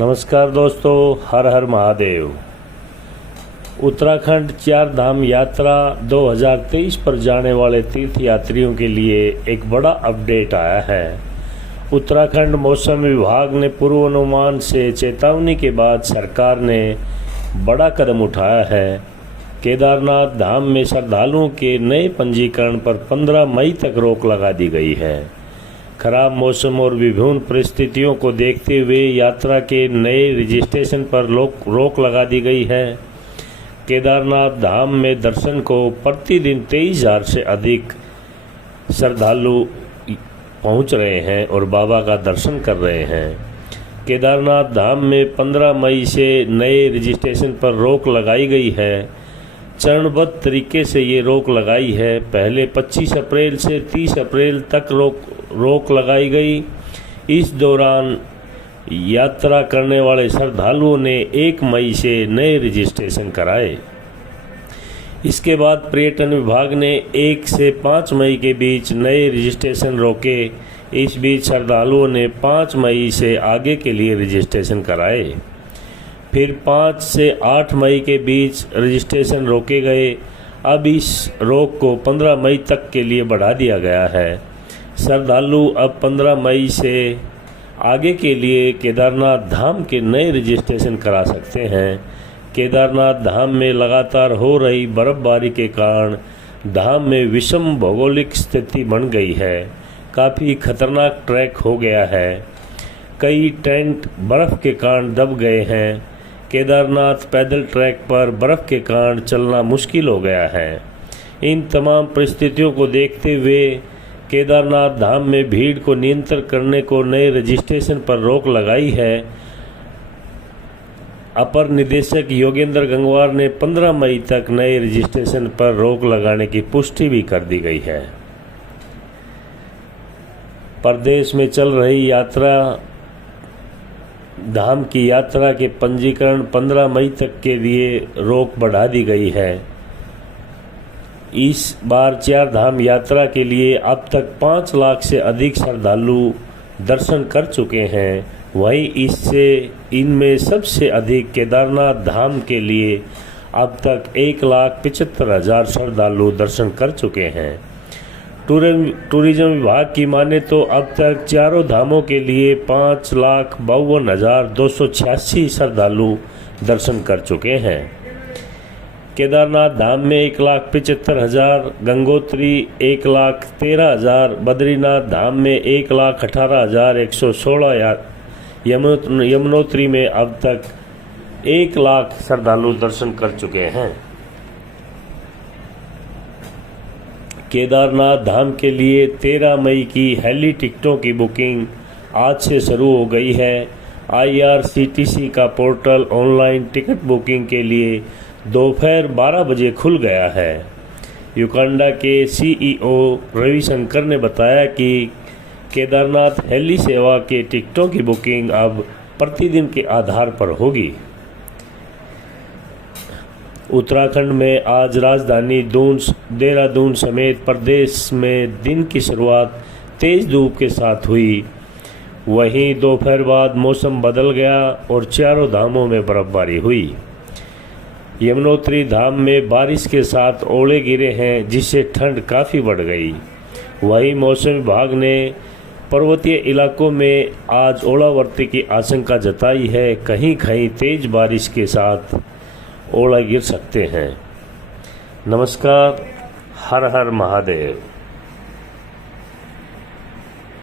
नमस्कार दोस्तों, हर हर महादेव। उत्तराखंड चार धाम यात्रा 2023 पर जाने वाले तीर्थ यात्रियों के लिए एक बड़ा अपडेट आया है। उत्तराखंड मौसम विभाग ने पूर्वानुमान से चेतावनी के बाद सरकार ने बड़ा कदम उठाया है। केदारनाथ धाम में श्रद्धालुओं के नए पंजीकरण पर 15 मई तक रोक लगा दी गई है। खराब मौसम और विभिन्न परिस्थितियों को देखते हुए यात्रा के नए रजिस्ट्रेशन पर रोक लगा दी गई है। केदारनाथ धाम में दर्शन को प्रतिदिन 23,000 से अधिक श्रद्धालु पहुंच रहे हैं और बाबा का दर्शन कर रहे हैं। केदारनाथ धाम में 15 मई से नए रजिस्ट्रेशन पर रोक लगाई गई है। चरणबद्ध तरीके से ये रोक लगाई है। पहले 25 अप्रैल से 30 अप्रैल तक रोक लगाई गई। इस दौरान यात्रा करने वाले श्रद्धालुओं ने 1 मई से नए रजिस्ट्रेशन कराए। इसके बाद पर्यटन विभाग ने 1 से 5 मई के बीच नए रजिस्ट्रेशन रोके। इस बीच श्रद्धालुओं ने 5 मई से आगे के लिए रजिस्ट्रेशन कराए। फिर 5 से 8 मई के बीच रजिस्ट्रेशन रोके गए। अब इस रोक को 15 मई तक के लिए बढ़ा दिया गया है। श्रद्धालु अब 15 मई से आगे के लिए केदारनाथ धाम के नए रजिस्ट्रेशन करा सकते हैं। केदारनाथ धाम में लगातार हो रही बर्फबारी के कारण धाम में विषम भौगोलिक स्थिति बन गई है। काफ़ी खतरनाक ट्रैक हो गया है। कई टेंट बर्फ़ के कारण दब गए हैं। केदारनाथ पैदल ट्रैक पर बर्फ़ के कारण चलना मुश्किल हो गया है। इन तमाम परिस्थितियों को देखते हुए केदारनाथ धाम में भीड़ को नियंत्रण करने को नए रजिस्ट्रेशन पर रोक लगाई है। अपर निदेशक योगेंद्र गंगवार ने 15 मई तक नए रजिस्ट्रेशन पर रोक लगाने की पुष्टि भी कर दी गई है। प्रदेश में चल रही धाम की यात्रा के पंजीकरण 15 मई तक के लिए रोक बढ़ा दी गई है। इस बार चार धाम यात्रा के लिए अब तक 5 लाख से अधिक श्रद्धालु दर्शन कर चुके हैं। वहीं इनमें सबसे अधिक केदारनाथ धाम के लिए अब तक 1,75,000 श्रद्धालु दर्शन कर चुके हैं। टूरिज्म विभाग की माने तो अब तक चारों धामों के लिए 5,52,286 श्रद्धालु दर्शन कर चुके हैं। केदारनाथ धाम में 1,75,000, गंगोत्री 1,13,000, बद्रीनाथ धाम में 1,18,116, यमुनोत्री में अब तक 1 लाख श्रद्धालु दर्शन कर चुके हैं। केदारनाथ धाम के लिए 13 मई की हेली टिकटों की बुकिंग आज से शुरू हो गई है। IRCTC का पोर्टल ऑनलाइन टिकट बुकिंग के लिए दोपहर 12 बजे खुल गया है। युकांडा के CEO रविशंकर ने बताया कि केदारनाथ हेली सेवा के टिकटों की बुकिंग अब प्रतिदिन के आधार पर होगी। उत्तराखंड में आज राजधानी देहरादून समेत प्रदेश में दिन की शुरुआत तेज धूप के साथ हुई। वहीं दोपहर बाद मौसम बदल गया और चारों धामों में बर्फबारी हुई। यमुनोत्री धाम में बारिश के साथ ओले गिरे हैं, जिससे ठंड काफ़ी बढ़ गई। वहीं मौसम विभाग ने पर्वतीय इलाकों में आज ओलावृष्टि की आशंका जताई है। कहीं कहीं तेज बारिश के साथ ओला गिर सकते हैं। नमस्कार, हर हर महादेव।